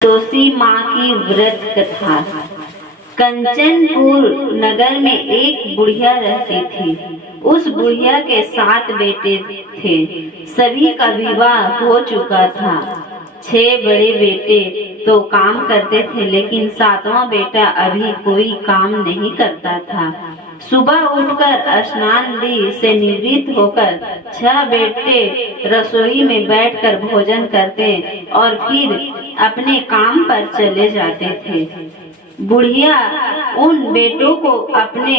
संतोषी माँ की व्रत कथा। कंचनपुर नगर में एक बुढ़िया रहती थी। उस बुढ़िया के 7 बेटे थे। सभी का विवाह हो चुका था। 6 बड़े बेटे तो काम करते थे, लेकिन 7वां बेटा अभी कोई काम नहीं करता था। सुबह उठकर स्नान से निवृत्त होकर 6 बेटे रसोई में बैठकर भोजन करते और फिर अपने काम पर चले जाते थे। बुढ़िया उन बेटों को अपने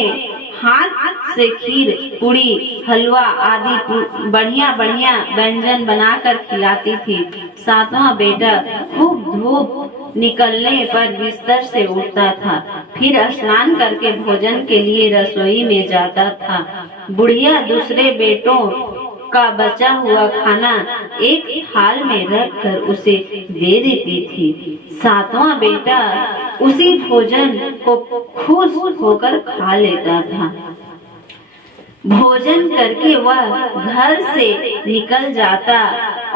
हाथ से खीर, पूड़ी, हलवा आदि बढ़िया बढ़िया व्यंजन बनाकर खिलाती थी। 7वां बेटा खूब धूप निकलने पर बिस्तर से उठता था, फिर स्नान करके भोजन के लिए रसोई में जाता था। बुढ़िया दूसरे बेटों का बचा हुआ खाना एक थाल में रखकर उसे दे देती थी। 7वां बेटा उसी भोजन को खुश होकर खा लेता था। भोजन करके वह घर से निकल जाता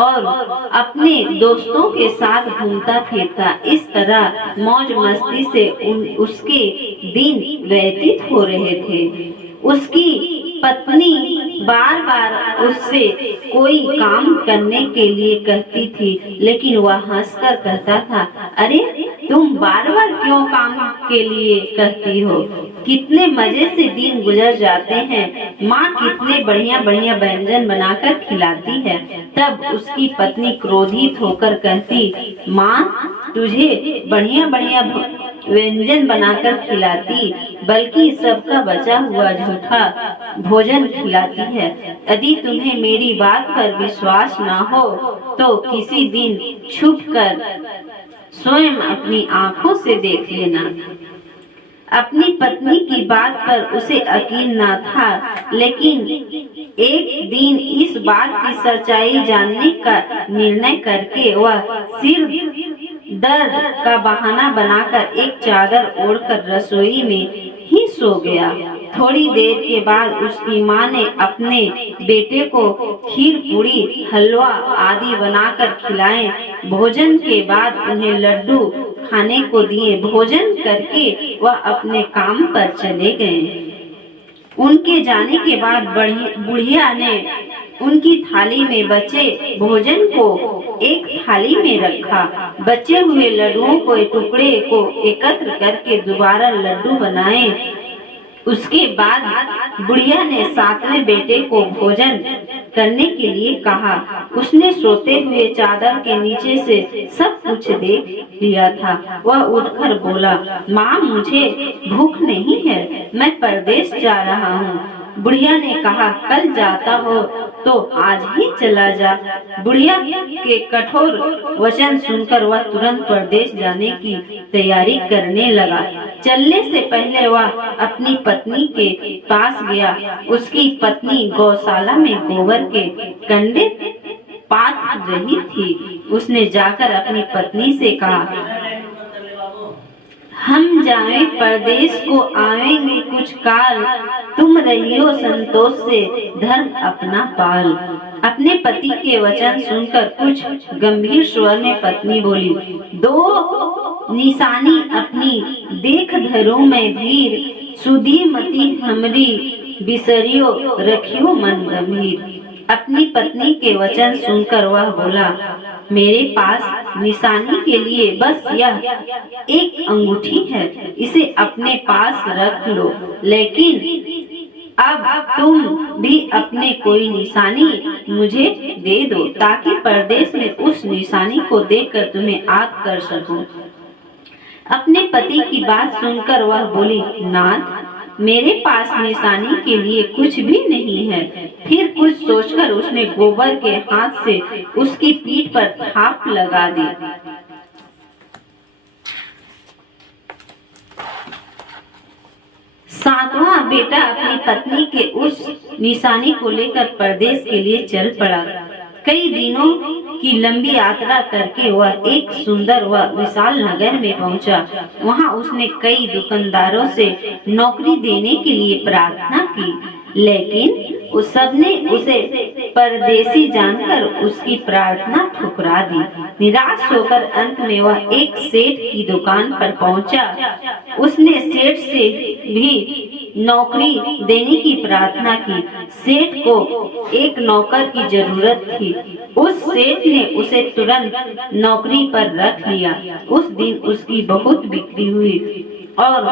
और अपने दोस्तों के साथ घूमता फिरता। इस तरह मौज मस्ती से उसके दिन व्यतीत हो रहे थे। उसकी पत्नी बार बार उससे कोई काम करने के लिए कहती थी, लेकिन वह हंसकर कहता था, अरे तुम बार बार क्यों काम के लिए कहती हो? कितने मजे से दिन गुजर जाते हैं। माँ कितने बढ़िया बढ़िया व्यंजन बनाकर खिलाती है। तब उसकी पत्नी क्रोधित होकर कहती, माँ तुझे बढ़िया बढ़िया व्यंजन बनाकर खिलाती, बल्कि सबका बचा हुआ झूठा भोजन खिलाती है। यदि तुम्हें मेरी बात पर विश्वास न हो तो किसी दिन छुपकर स्वयं अपनी आंखों से देख लेना। अपनी पत्नी की बात पर उसे यकीन न था, लेकिन एक दिन इस बात की सच्चाई जानने का निर्णय करके वह सिर दर्द का बहाना बनाकर एक चादर ओढ़कर रसोई में ही सो गया। थोड़ी देर के बाद उसकी माँ ने अपने बेटे को खीर, पूड़ी, हलवा आदि बनाकर खिलाए। भोजन के बाद उन्हें लड्डू खाने को दिए। भोजन करके वह अपने काम पर चले गए। उनके जाने के बाद बुढ़िया ने उनकी थाली में बचे भोजन को एक थाली में रखा। बचे हुए लड्डुओं को टुकड़े को एकत्र करके दोबारा लड्डू बनाए। उसके बाद बुढ़िया ने 7वें बेटे को भोजन करने के लिए कहा। उसने सोते हुए चादर के नीचे से सब कुछ देख लिया था। वह उठकर बोला, माँ मुझे भूख नहीं है, मैं परदेश जा रहा हूँ। बुढ़िया ने कहा, कल जाता हो तो आज ही चला जा। बुढ़िया के कठोर वचन सुनकर वह तुरंत परदेश जाने की तैयारी करने लगा। चलने से पहले वह अपनी पत्नी के पास गया। उसकी पत्नी गौशाला में गोबर के कंडे पात रही थी। उसने जाकर अपनी पत्नी से कहा, हम जाए परदेश को आवेंगे कुछ काल, तुम रहियो संतोष से धर्म अपना पाल। अपने पति के वचन सुनकर कुछ गंभीर स्वर में पत्नी बोली, 2 निशानी अपनी देख धरो मैं धीर, सुधी मती हमरी बिसरियो रखियो मन गंभीर। अपनी पत्नी के वचन सुनकर वह बोला, मेरे पास निशानी के लिए बस यह एक अंगूठी है, इसे अपने पास रख लो। लेकिन अब तुम भी अपने कोई निशानी मुझे दे दो, ताकि परदेश में उस निशानी को देखकर तुम्हें याद कर सकूं। अपने पति की बात सुनकर वह बोली, नाथ मेरे पास निशानी के लिए कुछ भी नहीं है। फिर कुछ सोचकर उसने गोबर के हाथ से उसकी पीठ पर थाप लगा दी। सातवां बेटा अपनी पत्नी के उस निशानी को लेकर परदेश के लिए चल पड़ा। कई दिनों की लंबी यात्रा करके वह एक सुंदर व विशाल नगर में पहुंचा। वहां उसने कई दुकानदारों से नौकरी देने के लिए प्रार्थना की, लेकिन उस सबने उसे परदेसी जानकर उसकी प्रार्थना ठुकरा दी। निराश होकर अंत में वह एक सेठ की दुकान पर पहुंचा। उसने सेठ से भी नौकरी देने की प्रार्थना की। सेठ को एक नौकर की जरूरत थी। उस सेठ ने उसे तुरंत नौकरी पर रख लिया। उस दिन उसकी बहुत बिक्री हुई और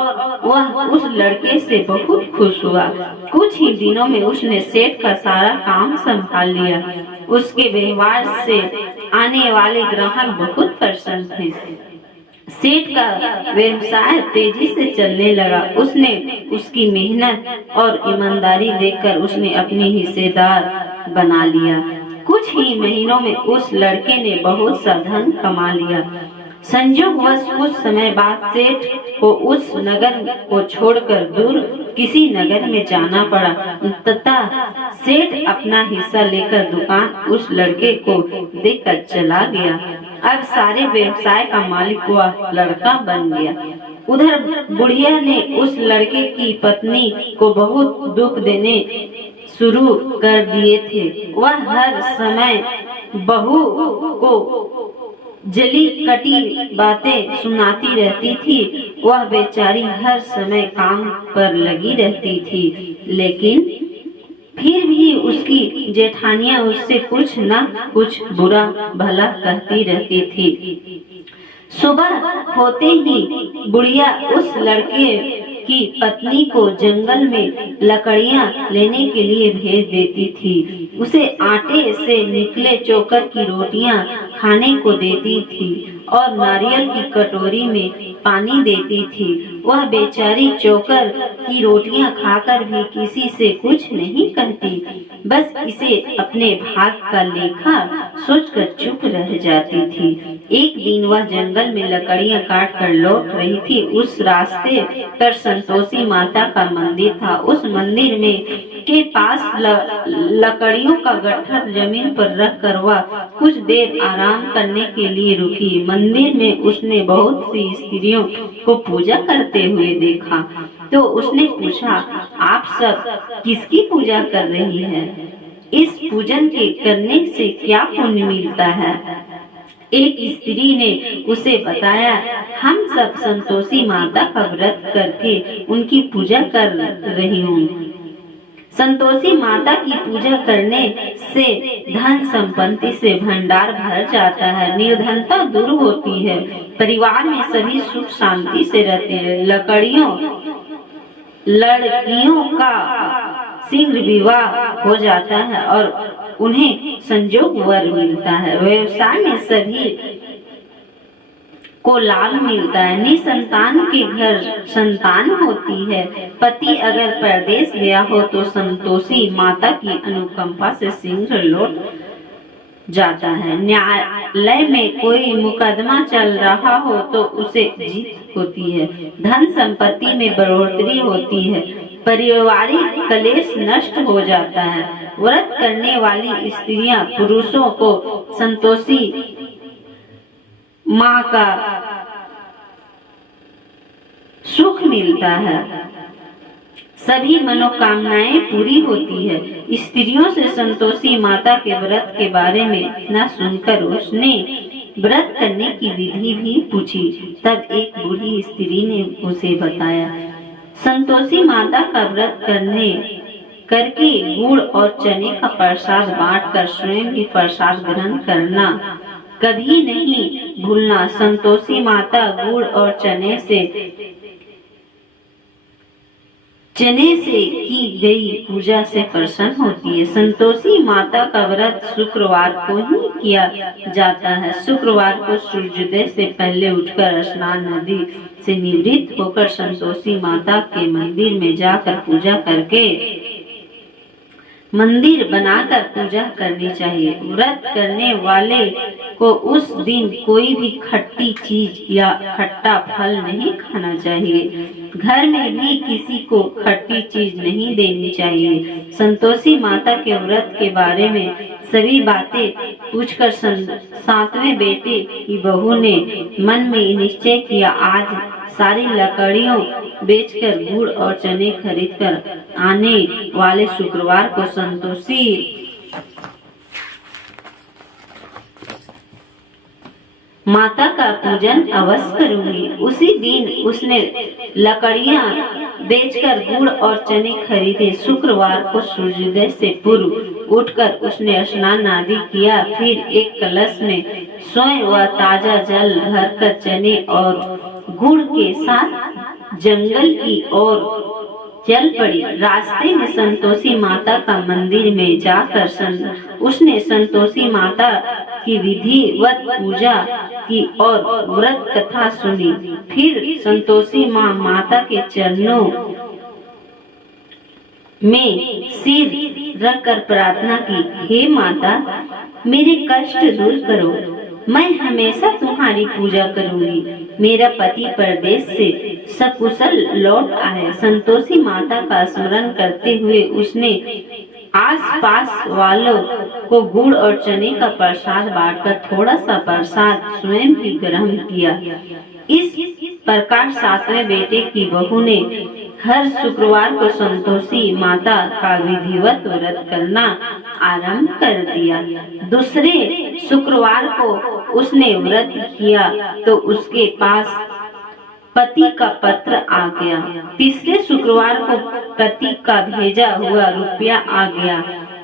वह उस लड़के से बहुत खुश हुआ। कुछ ही दिनों में उसने सेठ का सारा काम संभाल लिया। उसके व्यवहार से आने वाले ग्राहक बहुत प्रसन्न थे। सेठ का व्यवसाय तेजी से चलने लगा। उसने उसकी मेहनत और ईमानदारी देखकर उसने अपने हिस्सेदार बना लिया। कुछ ही महीनों में उस लड़के ने बहुत सा धन कमा लिया। संयोगवश कुछ समय बाद सेठ को उस नगर को छोड़कर दूर किसी नगर में जाना पड़ा तथा सेठ अपना हिस्सा लेकर दुकान उस लड़के को देकर चला गया। अब सारे व्यवसाय का मालिक वह लड़का बन गया। उधर बुढ़िया ने उस लड़के की पत्नी को बहुत दुख देने शुरू कर दिए थे। वह हर समय बहू को जली कटी बातें सुनाती रहती थी। वह बेचारी हर समय काम पर लगी रहती थी, लेकिन फिर भी उसकी जेठानियां उससे कुछ न कुछ बुरा भला कहती रहती थी। सुबह होते ही बुढ़िया उस लड़के की पत्नी को जंगल में लकड़ियां लेने के लिए भेज देती थी। उसे आटे से निकले चोकर की रोटियां खाने को देती थी और नारियल की कटोरी में पानी देती थी। वह बेचारी चोकर की रोटियां खाकर भी किसी से कुछ नहीं कहती, बस इसे अपने भाग का लेखा सोचकर चुप रह जाती थी। एक दिन वह जंगल में लकड़ियां काट कर लौट रही थी। उस रास्ते पर संतोषी माता का मंदिर था। उस मंदिर में के पास लकड़ियों का गट्ठर जमीन पर रख कर वह कुछ देर आराम करने के लिए रुकी। मंदिर में उसने बहुत सी स्त्रियों को पूजा करते हुए देखा, तो उसने पूछा, आप सब किसकी पूजा कर रही है? इस पूजन के करने से क्या पुण्य मिलता है? एक स्त्री ने उसे बताया, हम सब संतोषी माता का व्रत करके उनकी पूजा कर रही हूँ। संतोषी माता की पूजा करने से धन संपत्ति से भंडार भर जाता है, निर्धनता दूर होती है, परिवार में सभी सुख शांति से रहते हैं। लड़कियों का शीघ्र विवाह हो जाता है और उन्हें संजोग वर मिलता है। व्यवसाय में सभी को लाभ मिलता है। निसंतान के घर संतान होती है। पति अगर परदेश गया हो तो संतोषी माता की अनुकंपा से शीघ्र लौट जाता है। न्यायालय में कोई मुकदमा चल रहा हो तो उसे जीत होती है। धन संपत्ति में बढ़ोतरी होती है। पारिवारिक कलेश नष्ट हो जाता है। व्रत करने वाली स्त्रियां पुरुषों को संतोषी माँ का सुख मिलता है। सभी मनोकामनाएं पूरी होती है। स्त्रियों से संतोषी माता के व्रत के बारे में न सुनकर उसने व्रत करने की विधि भी पूछी। तब एक बूढ़ी स्त्री ने उसे बताया, संतोषी माता का व्रत करके गुड़ और चने का प्रसाद बांटकर स्वयं भी प्रसाद ग्रहण करना कभी नहीं भूलना। संतोषी माता गुड़ और चने से की गई पूजा से प्रसन्न होती है। संतोषी माता का व्रत शुक्रवार को ही किया जाता है। शुक्रवार को सूर्योदय से पहले उठकर स्नान नदी से निवृत्त होकर संतोषी माता के मंदिर में जाकर पूजा करके मंदिर बनाकर पूजा करनी चाहिए। व्रत करने वाले को उस दिन कोई भी खट्टी चीज या खट्टा फल नहीं खाना चाहिए। घर में भी किसी को खट्टी चीज नहीं देनी चाहिए। संतोषी माता के व्रत के बारे में सभी बातें पूछकर सातवें बेटे की बहू ने मन में निश्चय किया, आज सारी लकड़ियों बेचकर गुड़ और चने खरीदकर आने वाले शुक्रवार को संतोषी माता का पूजन अवश्य करूंगी। उसी दिन उसने लकड़ियां बेचकर गुड़ और चने खरीदे। शुक्रवार को सूर्योदय से पूर्व उठकर उसने स्नान आदि किया। फिर एक कलश में स्वयं व ताजा जल भरकर चने और गुड़ के साथ जंगल की ओर चल पड़ी। रास्ते में संतोषी माता का मंदिर में जाकर उसने संतोषी माता की विधिवत पूजा की और व्रत कथा सुनी। फिर संतोषी माता के चरणों में सिर रखकर प्रार्थना की, हे माता, मेरे कष्ट दूर करो, मैं हमेशा तुम्हारी पूजा करूंगी। मेरा पति परदेश से सकुशल लौट आए। संतोषी माता का स्मरण करते हुए उसने आसपास वालों को गुड़ और चने का प्रसाद बांटकर थोड़ा सा प्रसाद स्वयं भी ग्रहण किया। इस प्रकार सातवें बेटे की बहू ने हर शुक्रवार को संतोषी माता का विधिवत व्रत करना आरंभ कर दिया। दूसरे शुक्रवार को उसने व्रत किया तो उसके पास पति का पत्र आ गया। तीसरे शुक्रवार को पति का भेजा हुआ रुपया आ गया।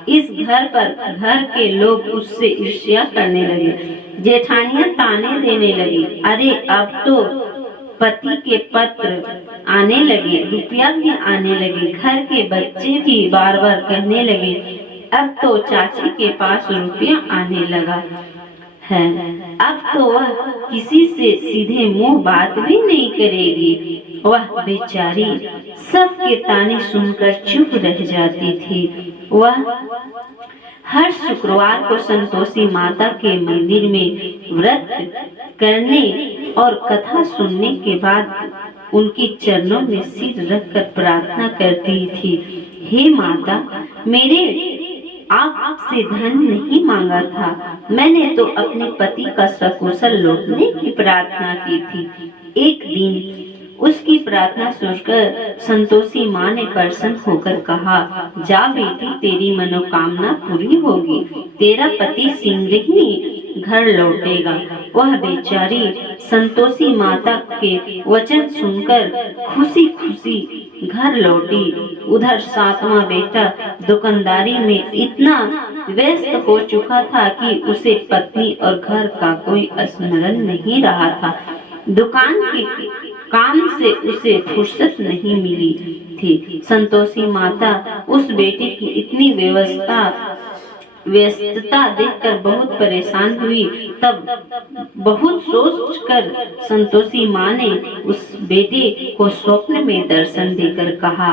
इस घर पर घर के लोग उससे ईर्ष्या करने लगे। जेठानियां ताने देने लगी, अरे अब तो पति के पत्र आने लगे, रुपया भी आने लगे। घर के बच्चे भी बार बार कहने लगे, अब तो चाची के पास रुपया आने लगा है, अब तो वह किसी से सीधे मुंह बात भी नहीं करेगी। वह बेचारी सबके ताने सुनकर चुप रह जाती थी। वह हर शुक्रवार को संतोषी माता के मंदिर में व्रत करने और कथा सुनने के बाद उनके चरणों में सिर रखकर प्रार्थना करती थी, हे माता, मेरे आपसे धन नहीं मांगा था, मैंने तो अपने पति का सकुशल लौटने की प्रार्थना की थी। एक दिन उसकी प्रार्थना सुनकर संतोषी माँ ने प्रसन्न होकर कहा, जा बेटी, तेरी मनोकामना पूरी होगी, तेरा पति शीघ्र ही घर लौटेगा। वह बेचारी संतोषी माता के वचन सुनकर खुशी खुशी घर लौटी। उधर सातवां बेटा दुकानदारी में इतना व्यस्त हो चुका था कि उसे पत्नी और घर का कोई स्मरण नहीं रहा था। दुकान के काम से उसे फुर्सत नहीं मिली थी। संतोषी माता उस बेटे की इतनी व्यस्तता देखकर बहुत परेशान हुई। तब बहुत सोचकर संतोषी माँ ने उस बेटे को स्वप्न में दर्शन देकर कहा,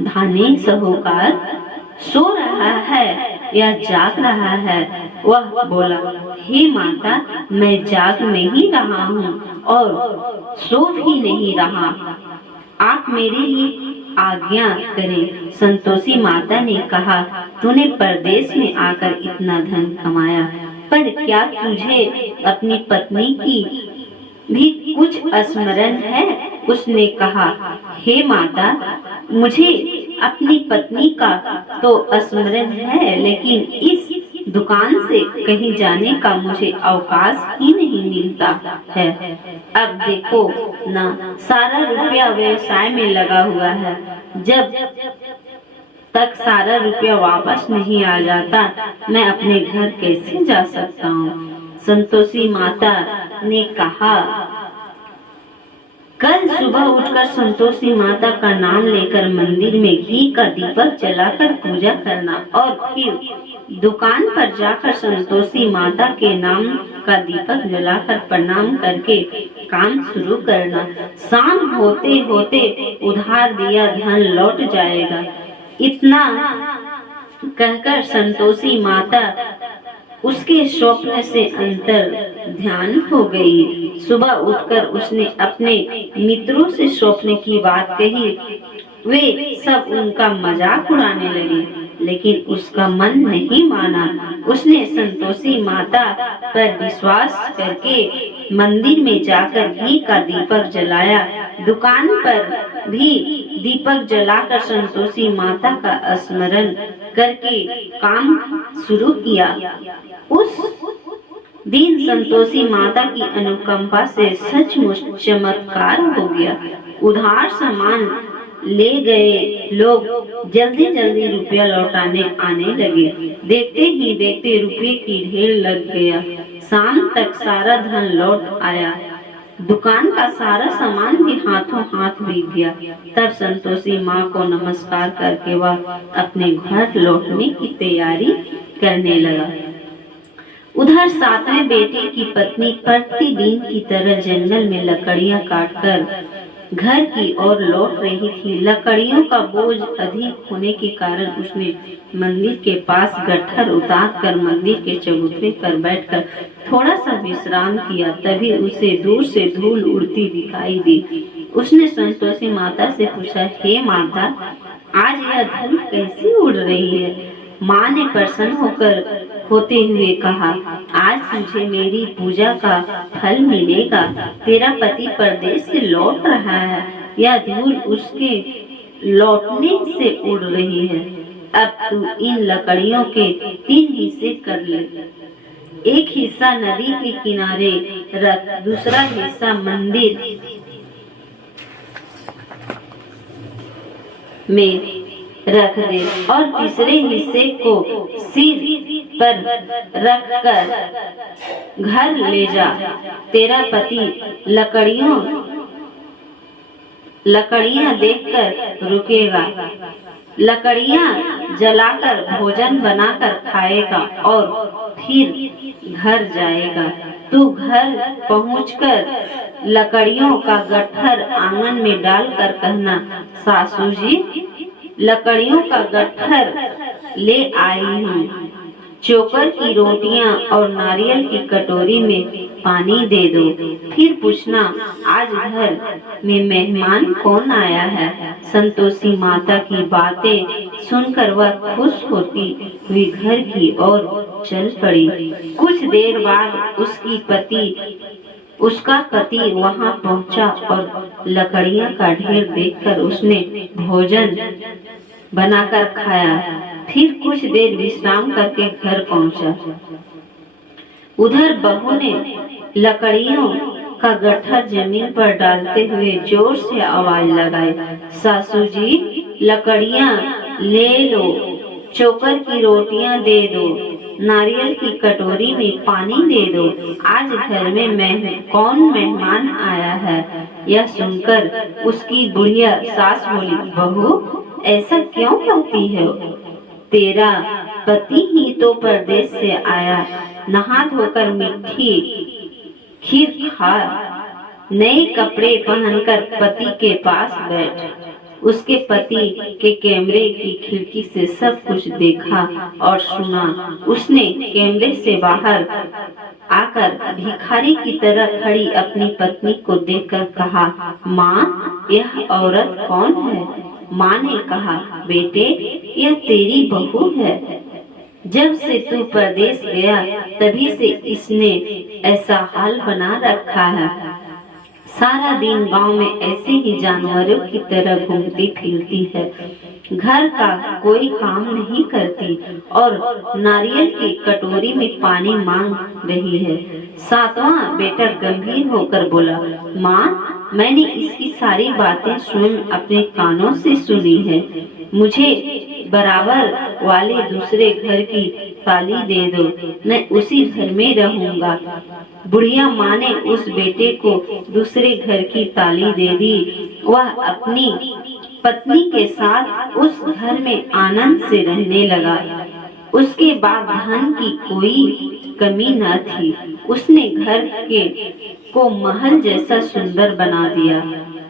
धानी साहूकार सो रहा है या जाग रहा है? वह बोला, हे माता, मैं जाग नहीं रहा हूँ और सो भी नहीं रहा, आप मेरे लिए आज्ञा करें। संतोषी माता ने कहा, तूने परदेश में आकर इतना धन कमाया, पर क्या तुझे अपनी पत्नी की भी कुछ स्मरण है? उसने कहा, हे माता, मुझे अपनी पत्नी का तो स्मरण है, लेकिन इस दुकान से कहीं जाने का मुझे अवकाश ही नहीं मिलता है। अब देखो ना, सारा रुपया व्यवसाय में लगा हुआ है, जब तक सारा रुपया वापस नहीं आ जाता, मैं अपने घर कैसे जा सकता हूँ? संतोषी माता ने कहा, कल सुबह उठकर संतोषी माता का नाम लेकर मंदिर में घी का दीपक जलाकर पूजा करना और फिर दुकान पर जाकर संतोषी माता के नाम का दीपक जलाकर प्रणाम करके काम शुरू करना। शाम होते होते उधार दिया धन लौट जाएगा। इतना कहकर संतोषी माता उसके स्वप्न से अंतर ध्यान हो गई। सुबह उठकर उसने अपने मित्रों से स्वप्न की बात कही। वे सब उनका मजाक उड़ाने लगे, लेकिन उसका मन नहीं माना। उसने संतोषी माता पर विश्वास करके मंदिर में जाकर घी का दीपक जलाया। दुकान पर भी दीपक जलाकर संतोषी माता का स्मरण करके काम शुरू किया। उस दीन संतोषी माता की अनुकंपा से सचमुच चमत्कार हो गया। उधार सामान ले गए लोग जल्दी जल्दी रुपया लौटाने आने लगे। देखते ही देखते रुपये की ढेर लग गया। शाम तक सारा धन लौट आया। दुकान का सारा सामान भी हाथों हाथ बिक गया। तब संतोषी माँ को नमस्कार करके वह अपने घर लौटने की तैयारी करने लगा। उधर सातवें बेटे की पत्नी प्रतिदिन की तरह जंगल में लकड़ियां काटकर घर की ओर लौट रही थी। लकड़ियों का बोझ अधिक होने के कारण उसने मंदिर के पास गट्ठर उतार कर मंदिर के चबूतरे पर बैठकर थोड़ा सा विश्राम किया। तभी उसे दूर से धूल उड़ती दिखाई दी। उसने संतोषी माता से पूछा, हे माता, आज यह धूल कैसी उड़ रही है? माँ ने प्रसन्न होते हुए कहा, आज तुझे मेरी पूजा का फल मिलेगा। तेरा पति परदेश से लौट रहा है। यह धूल उसके लौटने से उड़ रही है। अब तू इन लकड़ियों के 3 हिस्से कर ले। एक हिस्सा नदी के किनारे रख, दूसरा हिस्सा मंदिर में रख दे और तीसरे हिस्से को सिर पर रखकर घर ले जा। तेरा पति लकड़ियां देखकर रुकेगा। लकड़ियां जलाकर भोजन बनाकर खाएगा और फिर घर जाएगा। तू घर पहुंचकर लकड़ियों का गट्ठर आंगन में डालकर कहना, सासू जी, लकड़ियों का गट्ठर ले आई हूँ। चोकर की रोटियां और नारियल की कटोरी में पानी दे दो। फिर पूछना, आज घर में मेहमान कौन आया है? संतोषी माता की बातें सुनकर वह खुश होती हुई घर की ओर चल पड़ी। कुछ देर बाद उसका पति वहां पहुंचा और लकड़ियां का ढेर देखकर उसने भोजन बनाकर खाया। फिर कुछ देर विश्राम करके घर पहुंचा। उधर बहू ने लकड़ियों का गट्ठर जमीन पर डालते हुए जोर से आवाज लगाई, सासू जी, लकड़ियां ले लो, चोकर की रोटियां दे दो, नारियल की कटोरी में पानी दे दो। आज घर में कौन मेहमान आया है? यह सुनकर उसकी बुढ़िया सास बोली, बहू, ऐसा क्यों कहती है? तेरा पति ही तो परदेश से आया। नहा धोकर मीठी खीर खा, नए कपड़े पहनकर पति के पास बैठ। उसके पति के कैमरे की खिड़की से सब कुछ देखा और सुना। उसने कैमरे से बाहर आकर भिखारी की तरह खड़ी अपनी पत्नी को देखकर कहा, माँ, यह औरत कौन है? माँ ने कहा, बेटे, यह तेरी बहू है। जब से तू परदेश गया तभी से इसने ऐसा हाल बना रखा है। सारा दिन गांव में ऐसे ही जानवरों की तरह घूमती फिरती है। घर का कोई काम नहीं करती और नारियल की कटोरी में पानी मांग रही है। सातवां बेटा गंभीर होकर बोला, माँ, मैंने इसकी सारी बातें स्वयं अपने कानों से सुनी है। मुझे बराबर वाले दूसरे घर की ताली दे दो, मैं उसी घर में रहूंगा। बुढ़िया माँ ने उस बेटे को दूसरे घर की ताली दे दी। वह अपनी पत्नी के साथ उस घर में आनंद से रहने लगा। उसके बाद धन की कोई कमी न थी। उसने घर को महल जैसा सुंदर बना दिया।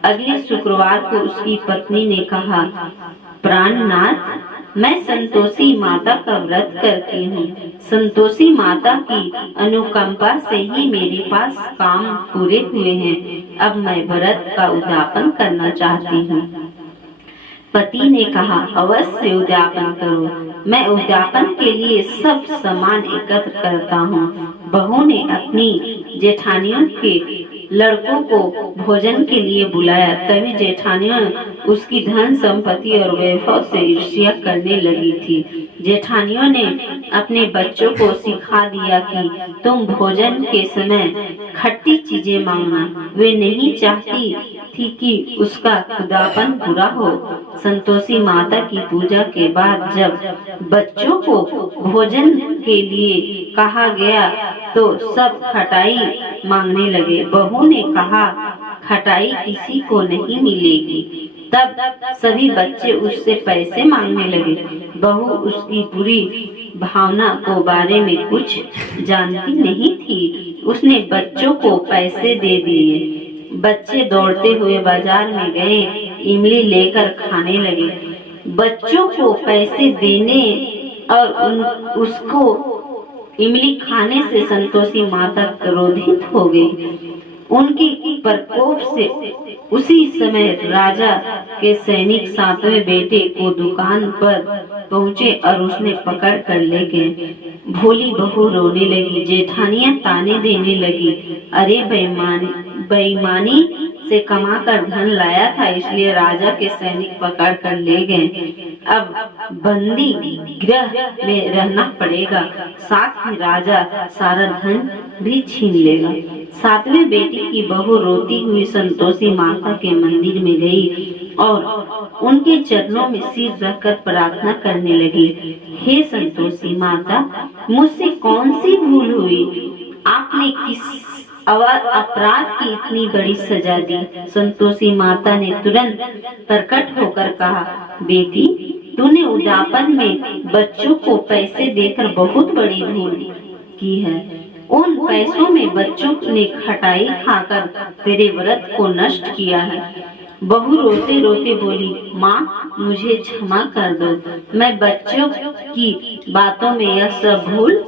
अगले शुक्रवार को उसकी पत्नी ने कहा, प्राणनाथ, मैं संतोषी माता का व्रत करती हूँ। संतोषी माता की अनुकंपा से ही मेरे पास काम पूरे हुए हैं। अब मैं व्रत का उद्यापन करना चाहती हूँ। पति ने कहा, अवश्य उद्यापन करो। मैं उद्यापन के लिए सब सामान एकत्र करता हूँ। बहू ने अपनी जेठानियों के लड़कों को भोजन के लिए बुलाया। तभी जेठानियां उसकी धन संपत्ति और वैभव से ईर्ष्या करने लगी थी। जेठानियों ने अपने बच्चों को सिखा दिया कि तुम भोजन के समय खट्टी चीजें मांगना। वे नहीं चाहती थी कि उसका खुदापन पूरा हो। संतोषी माता की पूजा के बाद जब बच्चों को भोजन के लिए कहा गया तो सब खटाई मांगने लगे। बहू ने कहा खटाई किसी को नहीं मिलेगी। तब सभी बच्चे उससे पैसे मांगने लगे। बहू उसकी बुरी भावना को बारे में कुछ जानती नहीं थी। उसने बच्चों को पैसे दे दिए। बच्चे दौड़ते हुए बाजार में गए, इमली लेकर खाने लगे। बच्चों को पैसे देने और उसको इमली खाने से संतोषी माता क्रोधित हो गई। उनकी प्रकोप से उसी समय राजा के सैनिक सातवें बेटे को दुकान पर पहुँचे और उसने पकड़ कर ले गए। भोली बहू रोने लगी। जेठानियां ताने देने लगी, अरे बेईमानी से कमा कर धन लाया था, इसलिए राजा के सैनिक पकड़ कर ले गए। अब बंदी गृह में रहना पड़ेगा, साथ ही राजा सारा धन भी छीन लेगा। सातवें बेटी की बहू रोती हुई संतोषी माता के मंदिर में गई और उनके चरणों में सिर रखकर प्रार्थना करने लगी। हे संतोषी माता, मुझसे कौन सी भूल हुई? आपने किस अपराध की इतनी बड़ी सजा दी? संतोषी माता ने तुरंत प्रकट होकर कहा, बेटी, तूने उद्यापन में बच्चों को पैसे देकर बहुत बड़ी भूल की है। उन पैसों में बच्चों ने खटाई खाकर तेरे व्रत को नष्ट किया है। बहू रोते रोते बोली, माँ, मुझे क्षमा कर दो। मैं बच्चों की बातों में यह सब भूल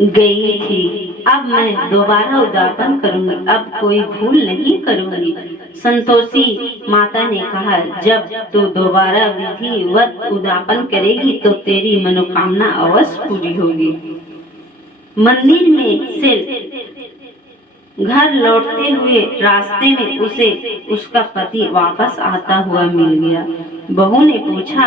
गई थी। अब मैं दोबारा उद्यापन करूंगी, अब कोई भूल नहीं करूंगी। संतोषी माता ने कहा, जब तू दोबारा विधिवत उद्यापन करेगी तो तेरी मनोकामना अवश्य पूरी होगी। मंदिर में से घर लौटते हुए रास्ते में उसे उसका पति वापस आता हुआ मिल गया। बहू ने पूछा,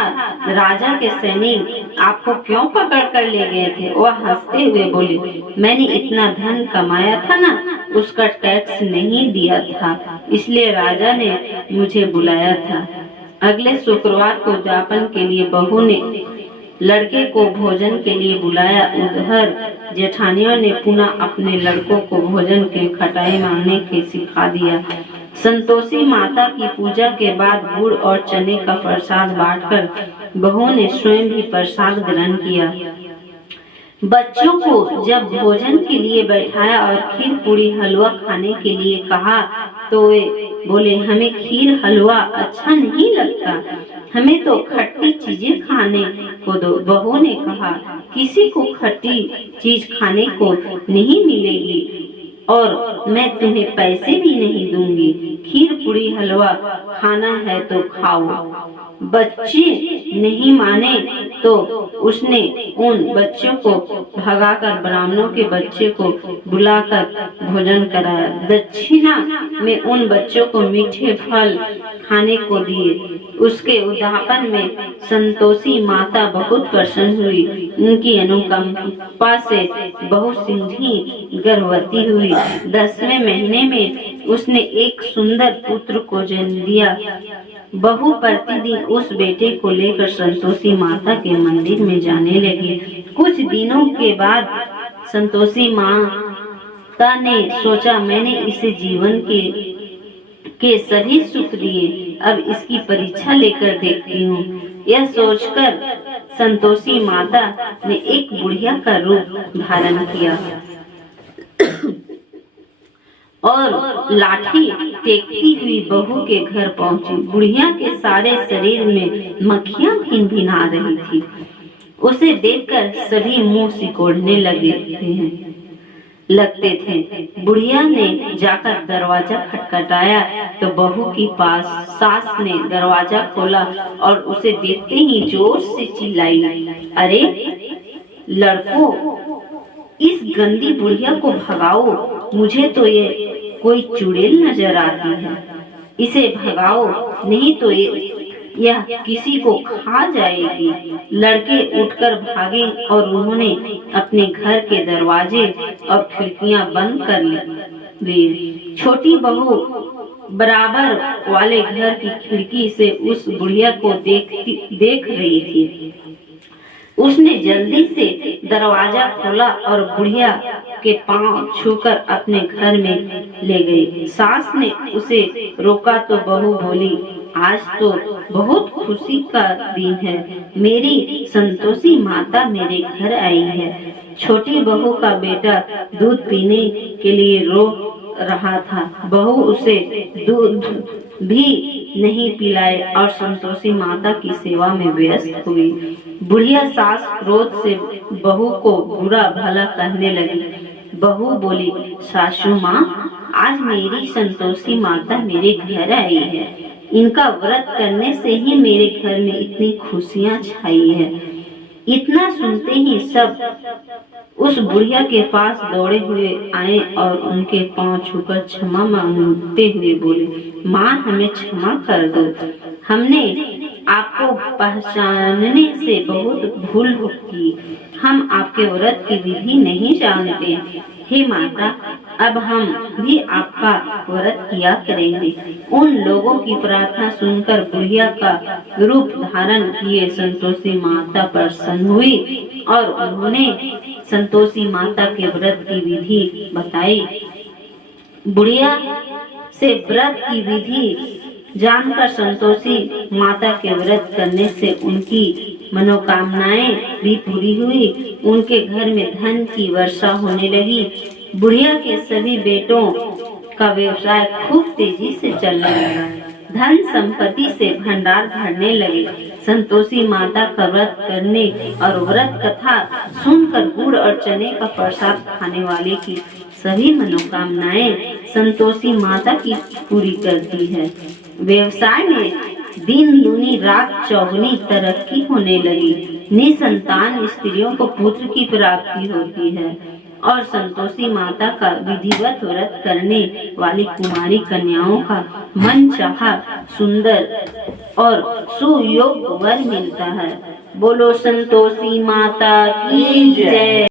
राजा के सैनिक आपको क्यों पकड़ कर ले गए थे? वह हंसते हुए बोले, मैंने इतना धन कमाया था ना, उसका टैक्स नहीं दिया था, इसलिए राजा ने मुझे बुलाया था। अगले शुक्रवार को उद्यापन के लिए बहू ने लड़के को भोजन के लिए बुलाया। उधर जेठानियों ने पुनः अपने लड़कों को भोजन के खटाई मांगने के सिखा दिया। संतोषी माता की पूजा के बाद गुड़ और चने का प्रसाद बांटकर बहू ने स्वयं भी प्रसाद ग्रहण किया। बच्चों को जब भोजन के लिए बैठाया और खीर पूरी हलवा खाने के लिए कहा तो वे बोले, हमें खीर हलवा अच्छा नहीं लगता, हमें तो खट्टी चीजें खाने को दो। बहू ने कहा, किसी को खट्टी चीज खाने को नहीं मिलेगी और मैं तुम्हें पैसे भी नहीं दूंगी। खीर पूरी हलवा खाना है तो खाओ। बच्चे नहीं माने तो उसने उन बच्चों को भगाकर ब्राह्मणों के बच्चे को बुलाकर भोजन कराया। दक्षिणा में उन बच्चों को मीठे फल खाने को दिए। उसके उद्यापन में संतोषी माता बहुत प्रसन्न हुई। उनकी अनुकंपा से बहू सिंधी गर्भवती हुई। 10वें महीने में उसने एक सुंदर पुत्र को जन्म दिया। बहू प्रतिदिन उस बेटे को लेकर संतोषी माता के मंदिर में जाने लगी। कुछ दिनों के बाद संतोषी माता ने सोचा, मैंने इसे जीवन के सभी सुख दिए, अब इसकी परीक्षा लेकर देखती हूँ। यह सोचकर संतोषी माता ने एक बुढ़िया का रूप धारण किया और लाठी टेकती हुई बहू के घर पहुंची। बुढ़िया के सारे शरीर में मक्खियां भिनभिना रही थी। उसे देखकर सभी मुंह सिकोड़ने लगते थे। बुढ़िया ने जाकर दरवाजा खटखटाया तो बहू की सास ने दरवाजा खोला और उसे देखते ही जोर से चिल्लाई, अरे लड़कों, इस गंदी बुढ़िया को भगाओ, मुझे तो ये कोई चुड़ैल नजर आती है। इसे भगाओ, नहीं तो यह किसी को खा जाएगी। लड़के उठकर भागे और उन्होंने अपने घर के दरवाजे और खिड़कियां बंद कर ली। छोटी बहू बराबर वाले घर की खिड़की से उस बुढ़िया को देख रही थी। उसने जल्दी से दरवाजा खोला और बुढ़िया के पांव छूकर अपने घर में ले गई। सास ने उसे रोका तो बहू बोली, आज तो बहुत खुशी का दिन है, मेरी संतोषी माता मेरे घर आई है। छोटी बहू का बेटा दूध पीने के लिए रो रहा था। बहू उसे दूध भी नहीं पिलाए और संतोषी माता की सेवा में व्यस्त हुई। बुढ़िया सास क्रोध से बहू को बुरा भला कहने लगी। बहू बोली, सासू माँ, आज मेरी संतोषी माता मेरे घर आई है। इनका व्रत करने से ही मेरे घर में इतनी खुशियाँ छाई है। इतना सुनते ही सब उस बुढ़िया के पास दौड़े हुए आए और उनके पांव छूकर क्षमा मांगते हुए बोले, माँ, हमें क्षमा कर दो, हमने आपको पहचानने से बहुत भूल की। हम आपके व्रत की विधि नहीं जानते। हे माता, अब हम भी आपका व्रत किया करेंगे। उन लोगों की प्रार्थना सुनकर बुढ़िया का रूप धारण किए संतोषी माता प्रसन्न हुई और उन्होंने संतोषी माता के व्रत की विधि बताई। बुढ़िया से व्रत की विधि जानकर संतोषी माता के व्रत करने से उनकी मनोकामनाएं भी पूरी हुई। उनके घर में धन की वर्षा होने लगी। बुढ़िया के सभी बेटों का व्यवसाय खूब तेजी से चलने लगा। धन संपत्ति से भंडार भरने लगे। संतोषी माता का व्रत करने और व्रत कथा सुनकर गुड़ और चने का प्रसाद खाने वाले की सभी मनोकामनाएं संतोषी माता की पूरी करती है। व्यवसाय में दिन दूनी रात चौगुनी तरक्की होने लगी। निसंतान स्त्रियों को पुत्र की प्राप्ति होती है और संतोषी माता का विधिवत व्रत करने वाली कुमारी कन्याओं का मन चाहा सुंदर और सुयोग्य वर मिलता है। बोलो संतोषी माता की जय।